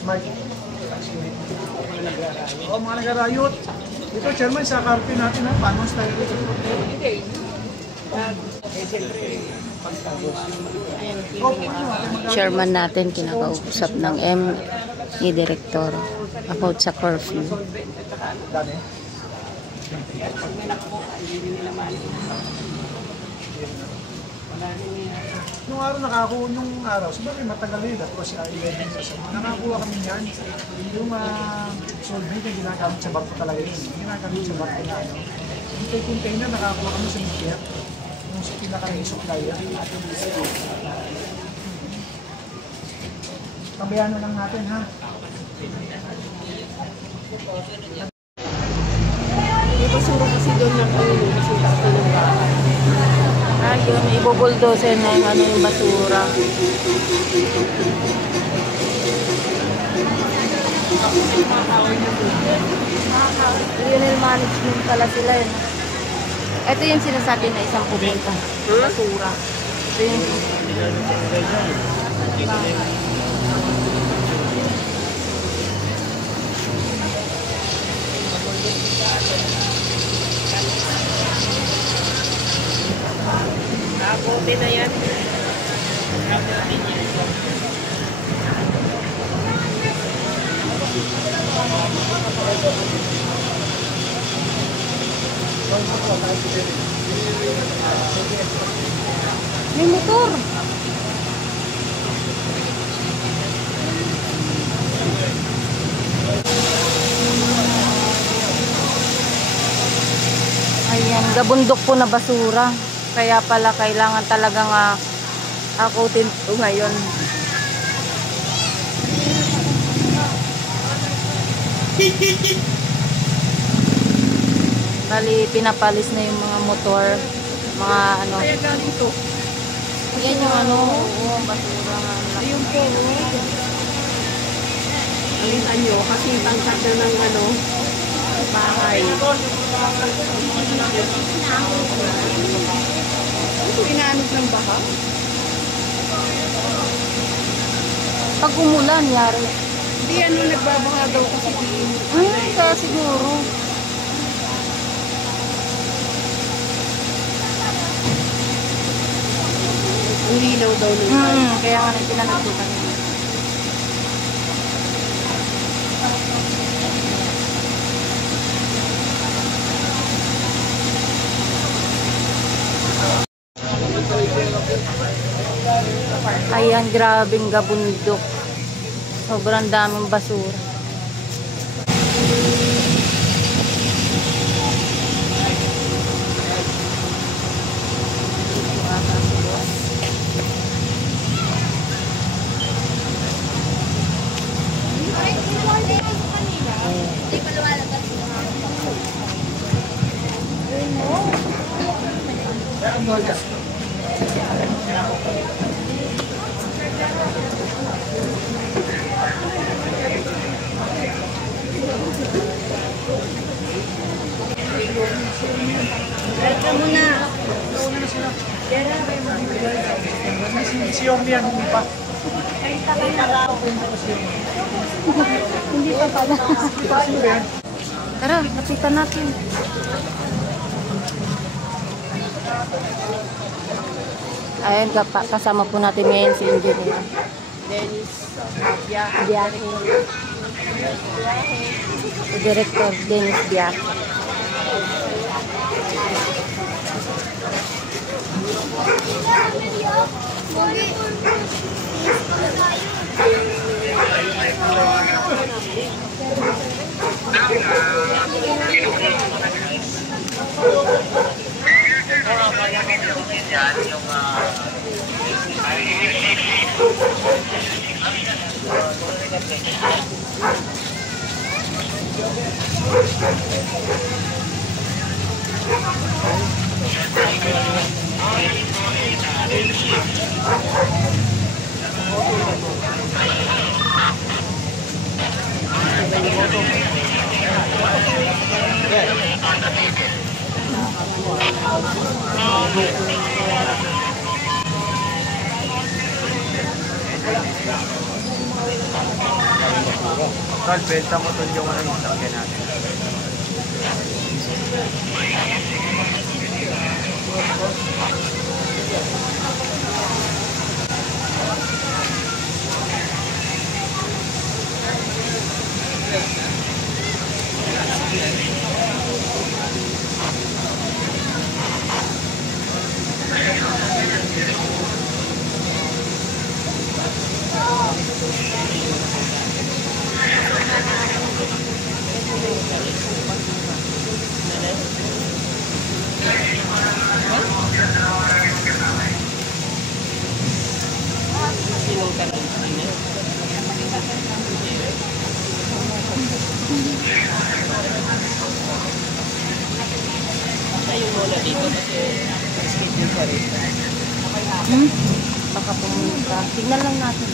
Smart. Oo, mga nag-arayot. Ito, chairman, sa karpe natin ha. Paano style ito? Chairman natin kinakausap ng ME Director about sa curfew. Nung araw nakakuha, nung araw, sabagay matagal yun, at kasi 11 sa sama. Nakakuha kami niyan. Yung solvent na ginagamit sa barko talaga yun. Ginagamit sa barko na ano. Yung container, nakakuha kami sa media. Yung pinaka-supplier. Pabayaan na lang natin ha. May basura kasi doon na kayo, basura sa lugar. Ayun, ibubuldoser na yung ano yung basura. Regional management pala sila yun. Ito yung sinasabi na isang pupunta. Basura. Ito yung Bote na yan. may motor. Ayan, gabundok po na basura. Kaya pala kailangan talagang akutin ito ngayon. Bali, pinapalis na yung mga motor, mga ano. Kaya galing to. Yan yung ano, basura nga. Ayun po. Alitan nyo, kasi tangkat na ng ano, bahay. Ito, inaanod ng baha? Pag umulan, yari. Hindi, ano, nagbabaha daw kasi din. Kaya siguro. Ang linaw daw ng Kaya nga na pinanagdukan niya. Ayan, grabing gabundok. Sobrang daming basura. Welcome muna. Si Yorme yan, hindi pa. Hindi pa pala. Tara, lapitan natin. Ayun, kasama po natin ngayon si Engineer Dennis Biyahe. Si Director Dennis Biyahe. Carl, benta mo doon yung ano yung sakyan natin. Baka pumunta. Tignan lang natin.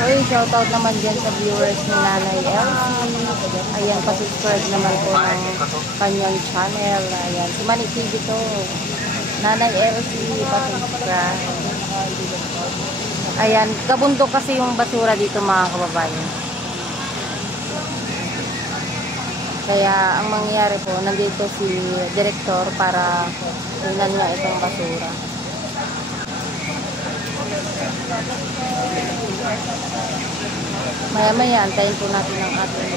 Uy, shoutout naman dyan sa viewers ni Nanay Elsie. Ayan, pasubscribe naman po ng kanyang channel. Ayan, si Manny TV to. Nanay Elsie, pasubscribe. Ayan, kabundok kasi yung basura dito mga kababayan. Kaya ang mangyayari po, nandito si direktor para tingnan niya itong basura. Maya-maya, antayin po natin ang ating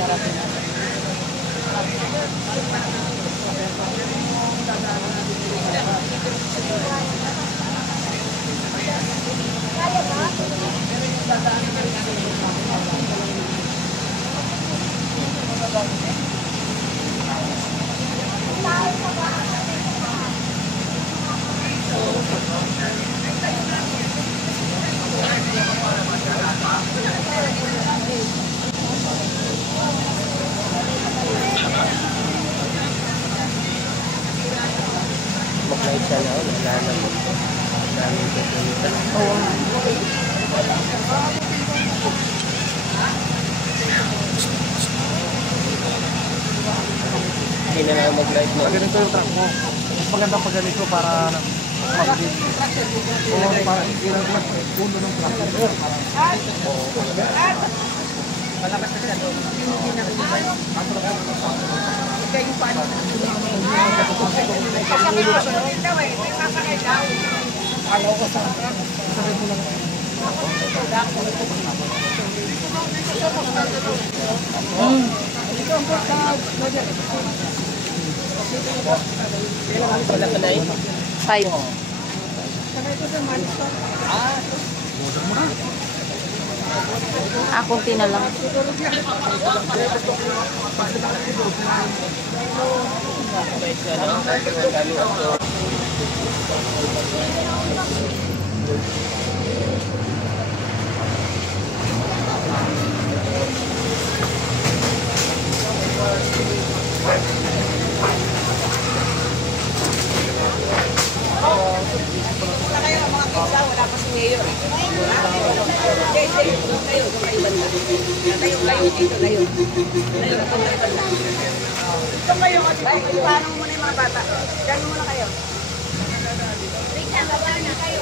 darating natin. Mag-light siya na, wala na mo. Daming kasunod. Oo. Hindi na lang mag-light mo. Ganito yung truck mo. Mas maganda pag ganito para mabilis. O para ilang puno ng truck mo. Malakas na siya doon. Hindi na Wala ka na eh. 5. Kunti na lang. Wala kayo mga pizza, wala pa si Mayor. Kayo dito, kayo. Ito kayo, ay, paano mo muna yung mga bata? Diyan muna kayo. Rika, baba na kayo.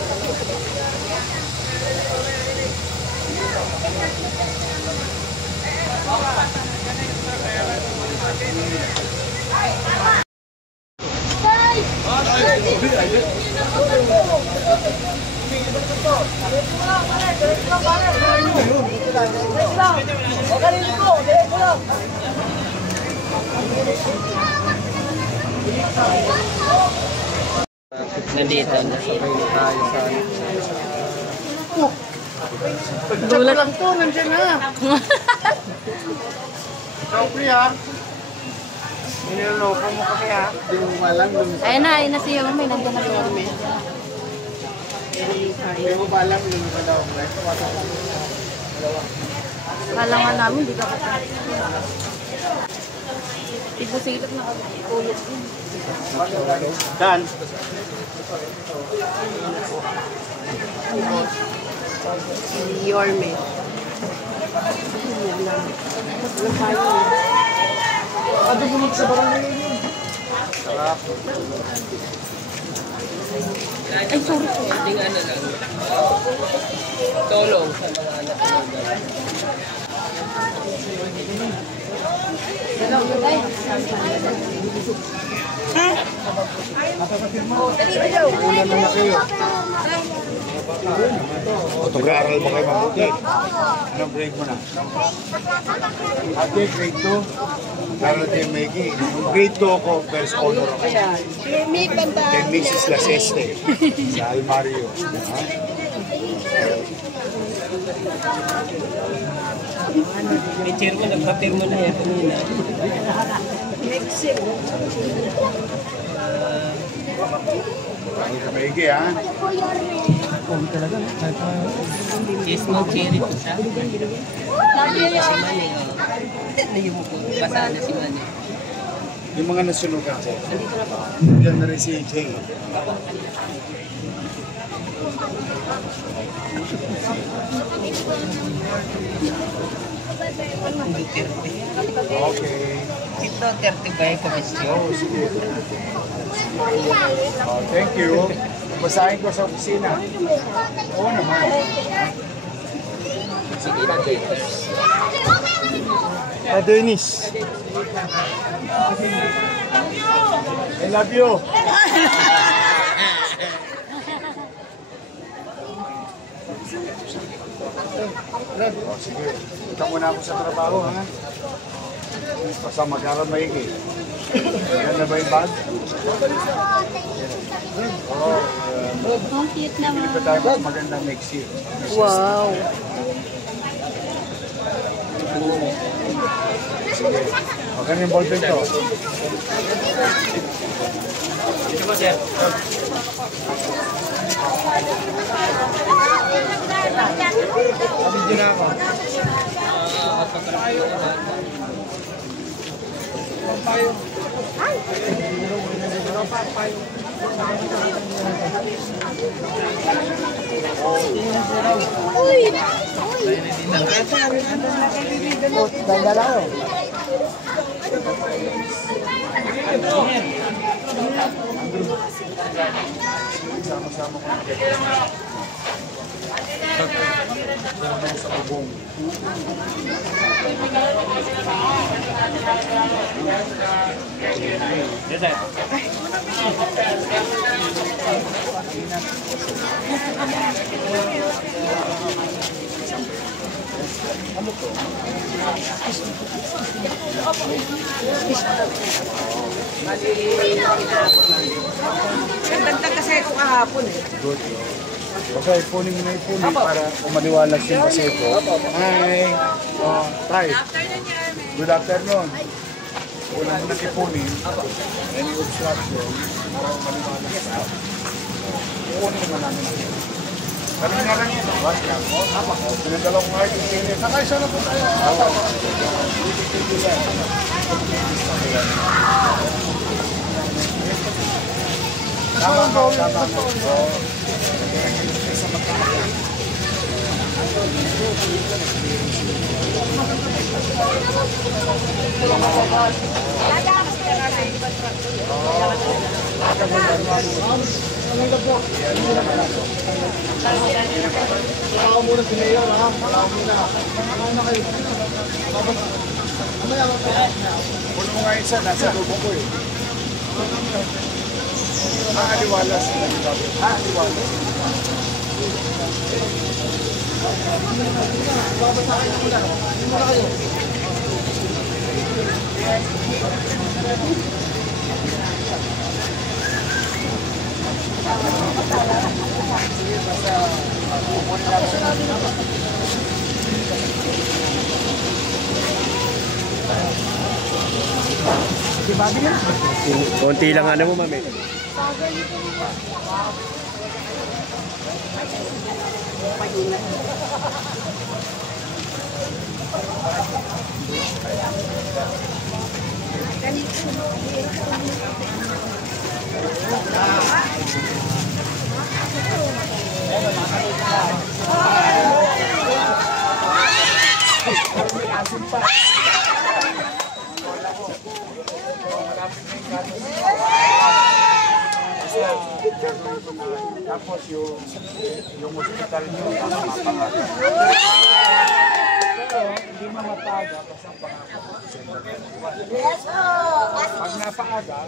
Nandito na. Gulat. lang to, nandiyan na. Sorry ha. Niloloko mo kami ha. Hindi mo malang. Ayun na si Yorme. Nandiyan na si Yorme. Hindi mo malang yung daw. Kala nga namin, di ka pa. Ipusilip na kami. Tulog din. Dan. Si Yorme. Ano bumag sa barangay yun? Sarap. Ay, sorry. Hindi nga na lang. Tulong sa mga anak ko. Una na kayo. Mag-aaral mo kayo mabuti. Anong grade mo na? Ate, grade 2. Aral kay Maggie. Yung grade 2 ako, first honor ako. May banda. Kay Mrs. Laseste. Sa Almario. May chairman, nagpapirma na yan kanina. Aral kay Maggie, ha? Yes, mo, cherry po siya. Si Manny, yung basa na si Manny. Yung mga nasunugan ko. Yan na rin si Jay. Okay. Ito, 35 komisyon. Oh, sige. Oh, thank you. Basahin ko sa opisina. Oo naman. Sige lang, Dennis. I love you. Oh, sige. Punta muna ako sa trabaho, ha? Basta mag-aral maigi. Yan na ba yung bag? Oo. Ang cute naman. Hindi pa tayo mas maganda next year. Wow. Sige. Okay na yung ballpen to. Dito po, sir. Hindi na ako. Ganda lang oh. Sama-sama ko. Sa bubong. Yes, sir. Nagdagdag kasi ako kahapon eh. Good. Basta ipunin mo na ipunin para umaliwalas yung kasi ko. Hi! Oh, Tay. Good afternoon. Una mo na ipunin. Any obstruction para umaliwalas ka. Ipunin mo namin. Kanina lang yun. Bawas ka. Pinadala ko nga yung sinin. Nakaisa na po tayo. Tama mo, tama mo. Ako muna si Mayor, ha? Ako muna. Ano kayo? Puno mo nga isa, nasa lubong ko eh. Aliwalas. Aliwalas. Sige, basta Di ba din yan? Konti lang ano mo, mami. Tapos yung hospital nyo, mapapaga. Hindi mamapaga, basta pangako. Pag napaaga,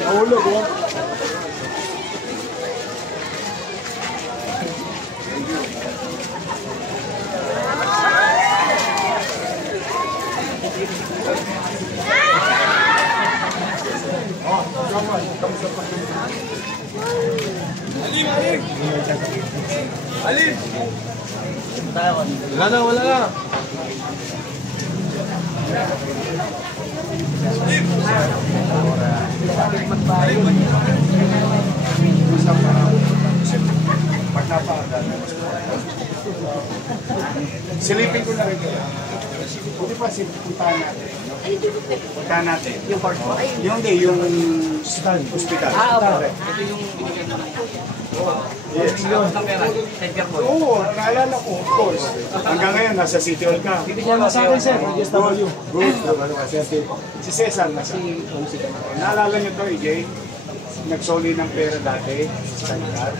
nahulog yun. Alin! Wala na, wala na. Pag napaaga, silipin ko na rin kayo. Pwede pa puntahan natin. Puntahan natin. Yung part po? Yung hospital. Okay. Ito yung binigyan mo na. Yes. Oo, naalala ko, of course. Hanggang ngayon, nasa City Hall ka. Sa akin, sir. Good. Si Cesar nasa. Naalala niyo to, EJ? Nagsoli ng pera dati sa Tangar.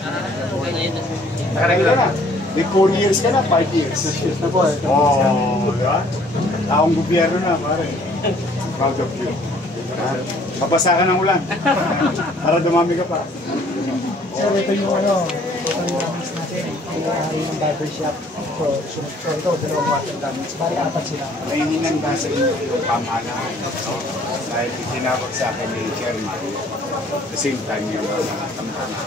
Nakaregla na. Di 4 years ka na, 5 years. Na po. Oo, diba? Taong gobyerno na, pare. Proud of you. Mabasa ka ng ulan. Para dumami ka pa. Sir, ito yung total damage natin. Yung hari ng barbershop. So ito, dalawang water damage. Bali, apat sila. Nahihinan ba sa inyo yung pamahalaan? No? Dahil itinawag sa akin ni Chairman. At the same time, yung tamtama.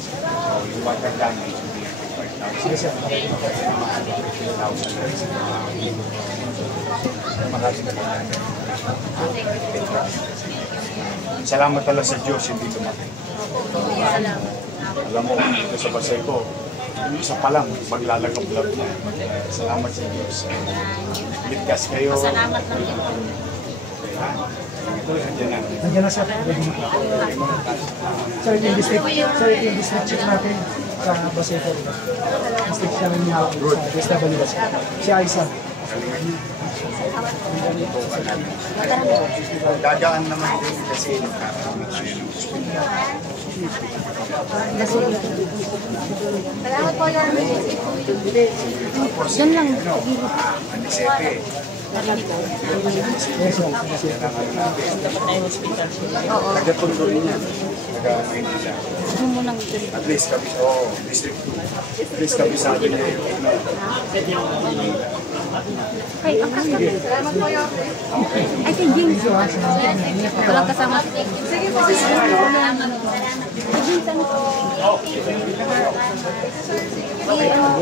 So, yung water damage, hindi yung 5,000. Sige, sir. Kasi naman, 15,000 na rin sila. Salamat talaga sa Diyos, hindi lumaki. Alam mo, dito sa basay ko, isa pa lang, maglalagap-lap na. Salamat sa Diyos. Ligtas kayo. Salamat lang din. Nandiyan na. Nandiyan na, sir. Sir, ito yung district chief natin sa Baseco. District siya rin niya sa DSWS. Si Aisan. Dadaan naman din kasi Salamat po yung Diyan lang. Anisepe. Yes, sir. Taga-Tondo rin yan. Taga-Maynila. Doon mo nang At least kami, District 2. At least kami sa atin eh. Ay, akas ka. Salamat po yung Ay, kay James. Walang kasama si James. Sige po. Salamat. James, ano po?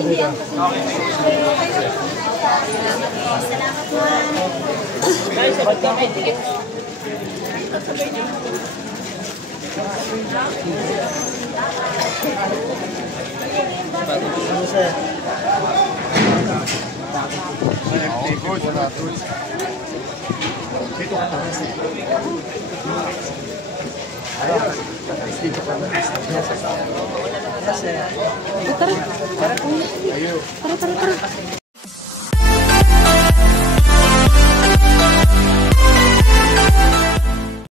Hindi ang Salamat po. Dito ka tayo. Dito ka na. Tara, tara. Tara, tara.